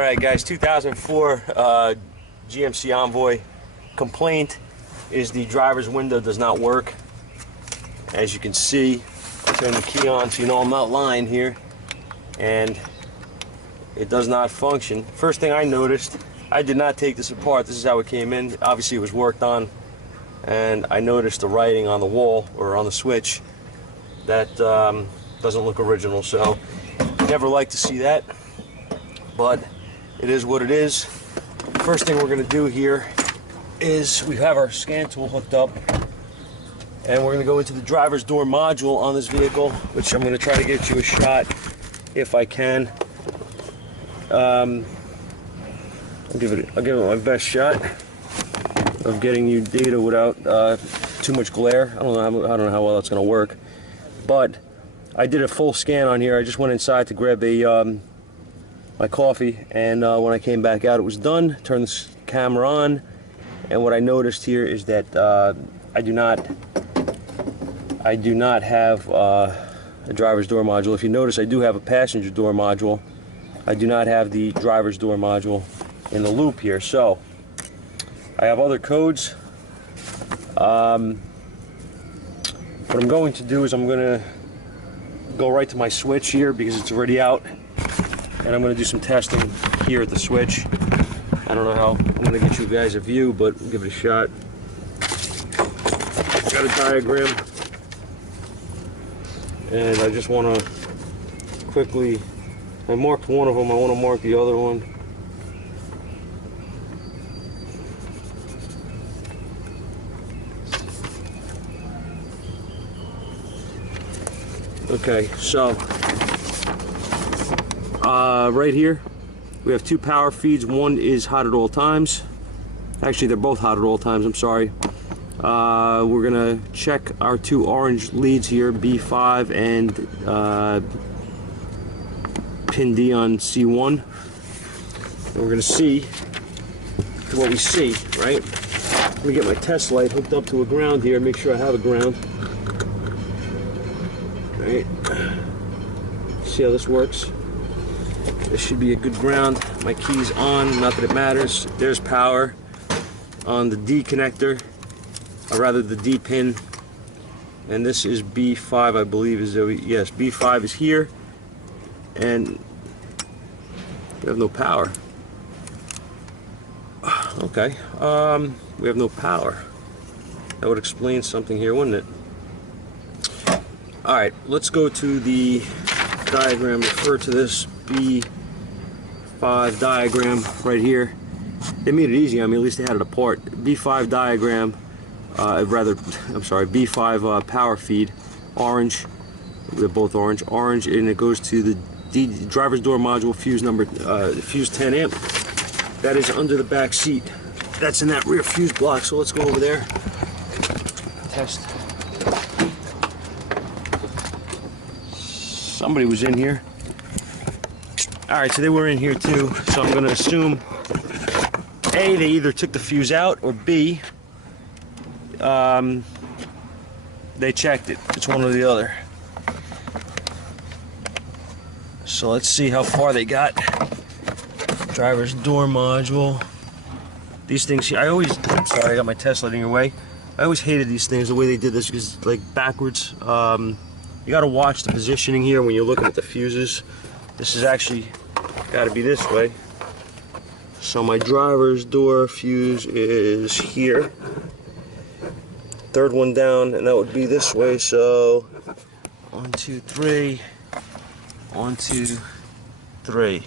Alright guys, 2004 GMC Envoy. Complaint is the driver's window does not work. As you can see, I turn the key on so you know I'm not lying here, and it does not function. First thing I noticed, I did not take this apart. This is how it came in. Obviously it was worked on, and I noticed the writing on the wall or on the switch that doesn't look original, so never like to see that, but it is what it is. First thing we're going to do here is we have our scan tool hooked up, and we're going to go into the driver's door module on this vehicle, which I'm going to try to get you a shot if I can. I'll give it my best shot of getting you data without too much glare. I don't know how well that's going to work, but I did a full scan on here. I just went inside to grab a my coffee, and when I came back out, it was done. Turned the camera on, and what I noticed here is that I do not have a driver's door module. If you notice, I do have a passenger door module. I do not have the driver's door module in the loop here. So I have other codes. What I'm going to do is I'm going to go right to my switch here because it's already out, and I'm going to do some testing here at the switch. I don't know how I'm going to get you guys a view, but we'll give it a shot. Got a diagram, and I just want to quickly, I marked one of them, I want to mark the other one. Okay, so right here we have two power feeds. One is hot at all times. Actually, they're both hot at all times, I'm sorry. We're gonna check our two orange leads here, B5 and pin D on C1. And we're gonna see what we see, right? Let me get my test light hooked up to a ground here, make sure I have a ground. Right. See how this works? This should be a good ground. My key's on, not that it matters. There's power on the D connector, or rather the D pin. And this is B5, I believe, yes, B5 is here, and we have no power. Okay, we have no power. That would explain something here, wouldn't it? Alright, let's go to the diagram. Refer to this B5 diagram right here. They made it easy. I mean, at least they had it apart. B5 diagram, B5 power feed, orange. They're both orange. Orange, and it goes to the driver's door module fuse number, fuse 10 amp. That is under the back seat. That's in that rear fuse block. So let's go over there. Test. Somebody was in here. Alright, so they were in here too. So I'm going to assume A, they either took the fuse out, or B, they checked it. It's one or the other. So let's see how far they got. Driver's door module. These things here, I'm sorry, I got my test light in your way. I always hated these things, the way they did this, because it's like backwards. You got to watch the positioning here when you're looking at the fuses. This is actually got to be this way. So my driver's door fuse is here. Third one down, and that would be this way. So 1, 2, 3. 1, 2, 3.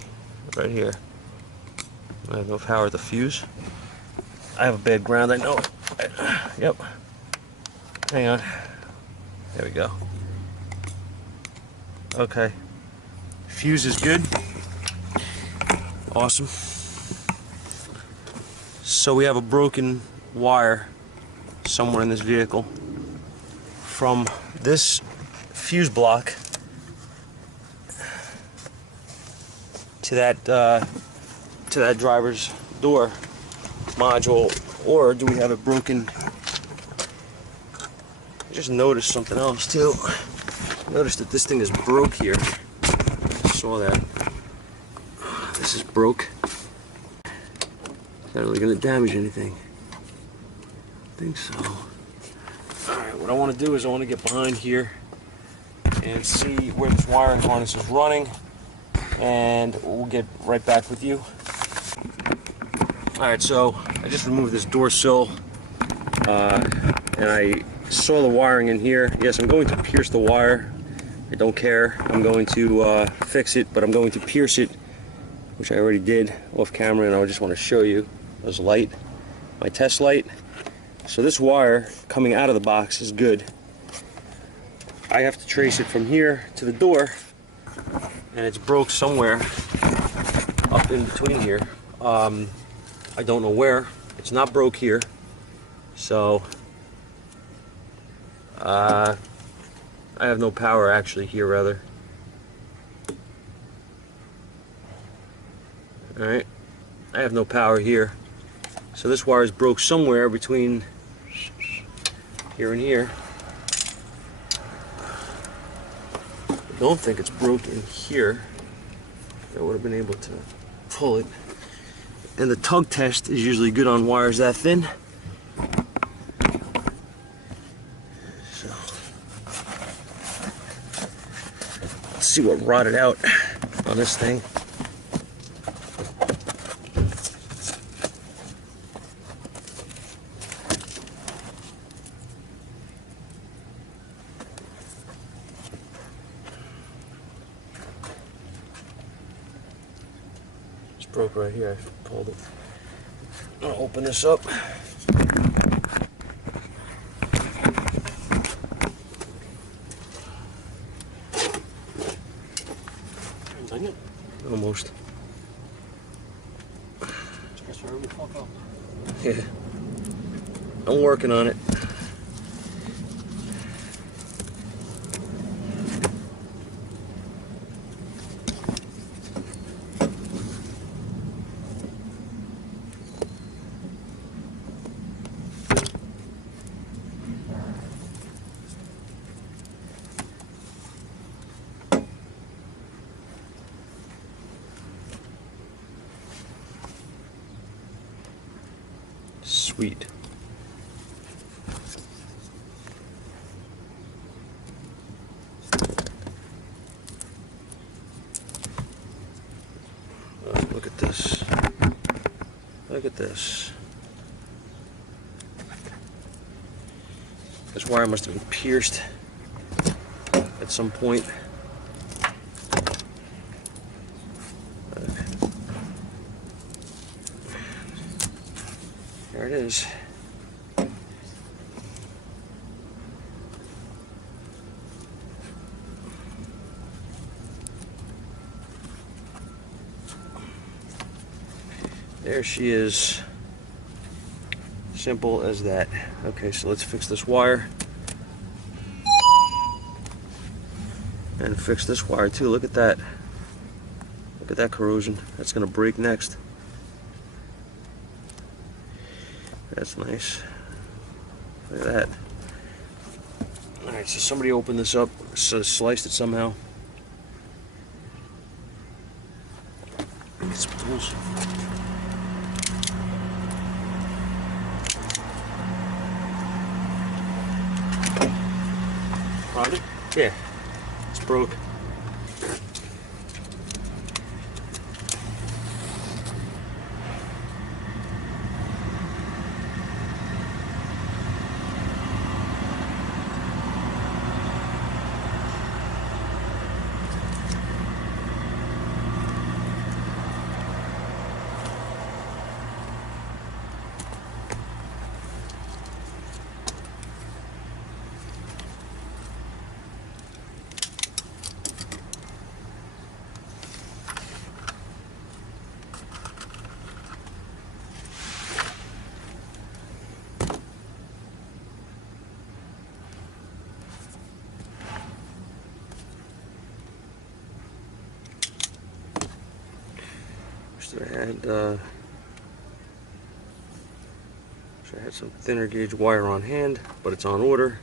Right here. I have no power at the fuse. I have a bad ground, I know. Yep. Hang on. There we go. Okay, fuse is good. Awesome. So we have a broken wire somewhere in this vehicle from this fuse block to that driver's door module, or do we have it broken? I just noticed something else too. Notice that this thing is broke here. I saw that. This is broke. Not really gonna damage anything. I think so. Alright, what I want to do is I want to get behind here and see where this wiring harness is running, and we'll get right back with you. Alright, so I just removed this door sill, and I saw the wiring in here. Yes, I'm going to pierce the wire. I don't care. I'm going to fix it, but I'm going to pierce it, which I already did off camera, and I just want to show you. There's light, my test light. So this wire coming out of the box is good. I have to trace it from here to the door, and it's broke somewhere up in between here. I don't know where. It's not broke here, so I have no power actually here, rather. Alright, I have no power here, so this wire is broke somewhere between here and here. I don't think it's broke in here. I would have been able to pull it. And the tug test is usually good on wires that thin. So let's see what rotted out on this thing. Broke right here. I pulled it. I'm gonna open this up. Almost. Yeah. I'm working on it. Sweet. Look at this. Look at this. This wire must have been pierced at some point. There it is. There she is. Simple as that. Okay, so let's fix this wire. And fix this wire too. Look at that. Look at that corrosion. That's gonna break next. That's nice. Look at that. Alright, so somebody opened this up, so sliced it somehow. Get some tools. Found it? Yeah. It's broke. I had some thinner gauge wire on hand, but it's on order.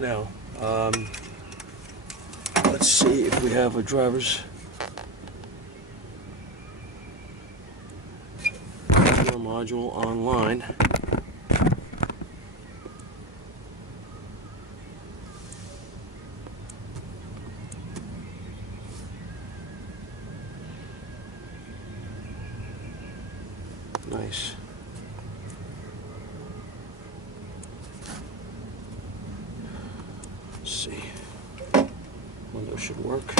Now, let's see if we have a driver's module online. Nice. Let's see. Window should work.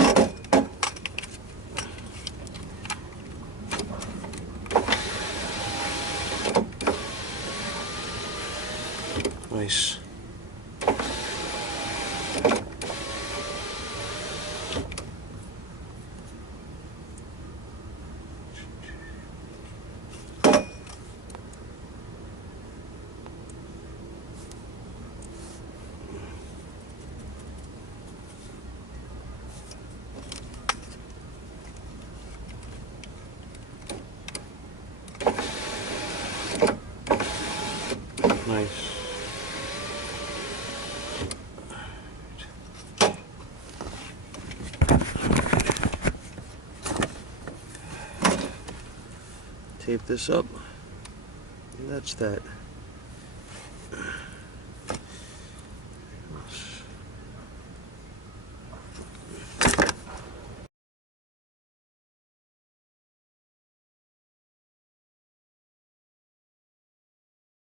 Nice. Nice. Tape this up, and that's that.